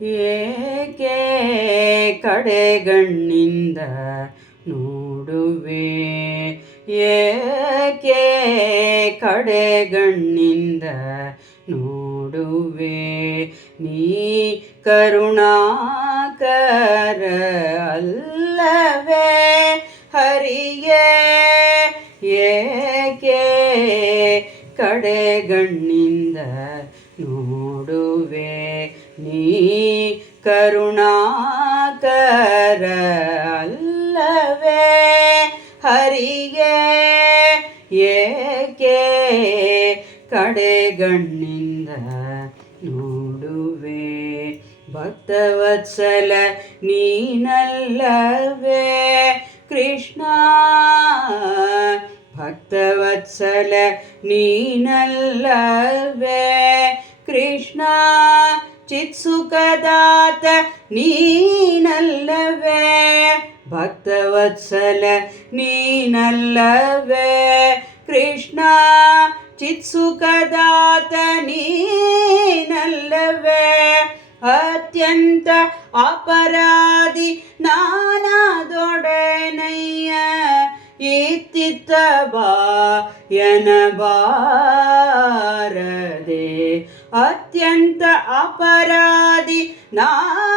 ಏಕೆ ಕಡೆಗಣ್ಣಿಂದ ನೋಡುವೆ? ಏಕೆ ಕಡೆಗಣ್ಣಿಂದ ನೋಡುವೆ? ನೀ ಕರುಣಾಕರ ಅಲ್ಲವೇ ಹರಿಯೇ? ಏಕೆ ಕಡೆಗಣ್ಣಿಂದ ನೋಡುವೆ? ನೀ ಕರುಣಾಕರ ಅಲ್ಲವೇ? ಹರಿಗೆ ಏಕೆ ಕಡೆಗಣ್ಣಿಂದ ನೋಡುವೆ? ಭಕ್ತವತ್ಸಲ ನೀನಲ್ಲವೇ? ಕೃಷ್ಣ ಭಕ್ತವತ್ಸಲ ನೀನಲ್ಲವೇ? ಕೃಷ್ಣ ಚಿತ್ಸುಖದಾತ ನೀನಲ್ಲವೇ ಭಕ್ತವತ್ಸಲ ನೀನಲ್ಲವೇ ಕೃಷ್ಣ ಚಿತ್ಸುಖದಾತ ನೀನಲ್ಲವೇ ಅತ್ಯಂತ ಅಪರಾಧಿ ನಾನಾದೊಡೆನಯ್ಯ ಇತ್ತಿತ್ತ ಬಾಯನ ಬಾರದೆ ಅತ್ಯಂತ ಅಪರಾಧಿ ನಾನದೊಡೆನಯ್ಯ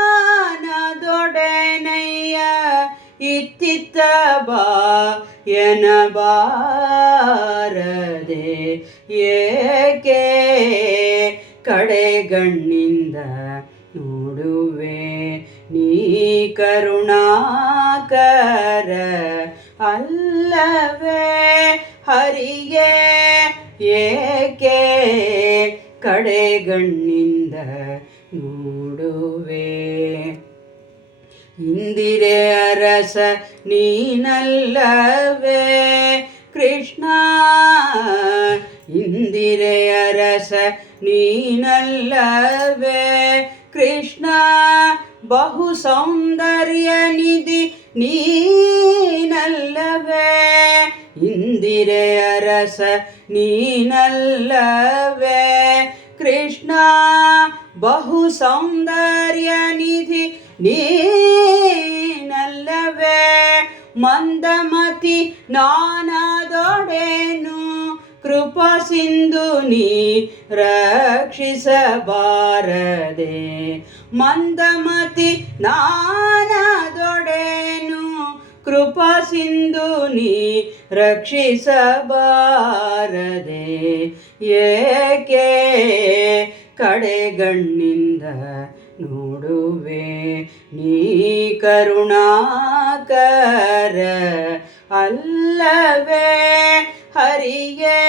ಇತ್ತಿತ್ತ ಬಾಯನ ಬಾರದೆ ಏಕೆ ಕಡೆಗಣ್ಣಿಂದ ನೋಡುವೆ ನೀ ಕರುಣಾಕರ ಅಲ್ಲವೇ ಹರಿಗೆ ಏಕೆ ಕಡೆಗಣ್ಣಿಂದ ನೋಡುವೆ. ಇಂದಿರೆ ಅರಸ ನೀನಲ್ಲವೇ. ಕೃಷ್ಣ, ಇಂದಿರೆ ಅರಸ ನೀನಲ್ಲವೇ. ಕೃಷ್ಣ ಬಹು ಸೌಂದರ್ಯ ನಿಧಿ ನೀನಲ್ಲವೇ. ಇಂದಿರೆ ಅರಸ ನೀನಲ್ಲವೇ. ಬಹು ಸೌಂದರ್ಯ ನಿಧಿ ನೀನಲ್ಲವೇ? ಮಂದಮತಿ ನಾನದೊಡೆನು? ಕೃಪ ಸಿಂಧು ನೀ ರಕ್ಷಿಸಬಾರದೆ. ಮಂದಮತಿ ನಾನದೊಡೆನು? ಕೃಪ ಸಿಂಧು ನೀ ರಕ್ಷಿಸಬಾರದೆ. ಏಕೆ ಕಡೆಗಣ್ಣಿಂದ ನೋಡುವೆ ನೀ ಕರುಣಾಕರ ಅಲ್ಲವೇ ಹರಿಗೆ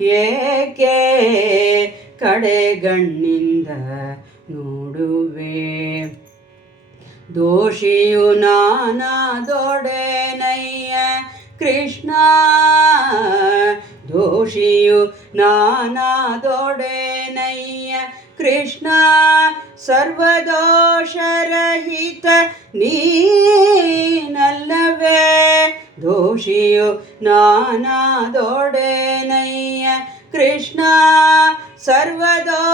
ಏಕೆ ಕಡೆಗಣ್ಣಿಂದ ನೋಡುವೆ? ದೋಷಿಯು ನಾನಾದೊಡೆನಯ್ಯ ಕೃಷ್ಣ ದೋಷಿಯು ನಾನಾದೊಡೆನಯ್ಯ ಕೃಷ್ಣ ಸರ್ವದೋಷರಹಿತ ನೀನಲ್ಲವೇ ದೋಷಿಯು ನಾನಾದೊಡೆನಯ್ಯ ಕೃಷ್ಣ ಸರ್ವದೋಷರಹಿತ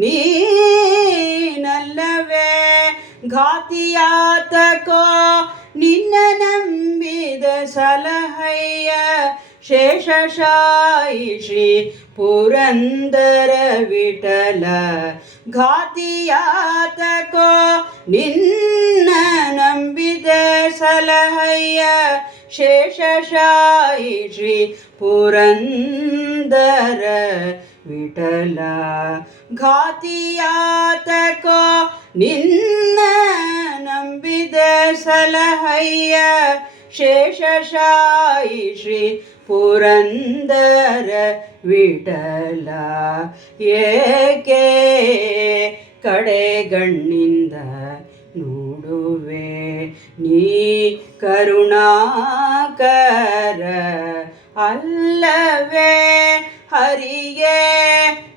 ನೀನಲ್ಲವೇ ಘಾತಿಯಾತಕೋ ನಿನ್ನ ನಂಬಿದ ಸಲಹಯ್ಯ ಶೇಷಶಾಯಿ ಶ್ರೀ ಪುರಂದರ ವಿಠಲ ಘಾತಿಯಾತಕೋ ನಿನ್ನ ನಂಬಿದ ಸಲಹಯ್ಯ ಶೇಷಶಾಯಿ ಶ್ರೀ ಪುರಂದರ ವಿಠಲ ಘಾತಿಯಾತಕೋ ನಿನ್ನ ನಂಬಿದ ಸಲಹಯ್ಯ ಶೇಷಶಾಯಿ ಶ್ರೀ ಪುರಂದರ ವಿಠಲ. ಏಕೆ ಕಡೆಗಣ್ಣಿಂದ ನೋಡುವೆ? ನೀ ಕರುಣಾಕರ ಅಲ್ಲವೇ? ಹರಿಗೆ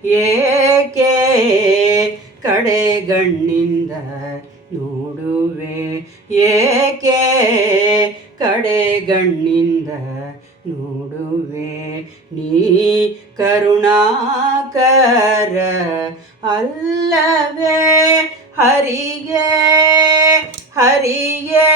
ಏಕೆ ಕಡೆಗಣ್ಣಿಂದ ನೋಡುವೆ? ಏಕೆ ಕಡೆಗಣ್ಣಿಂದ ನೋಡುವೆ ನೀ ಕರುಣಾಕರ ಅಲ್ಲವೇ ಹರಿಗೆ ಹರಿಗೆ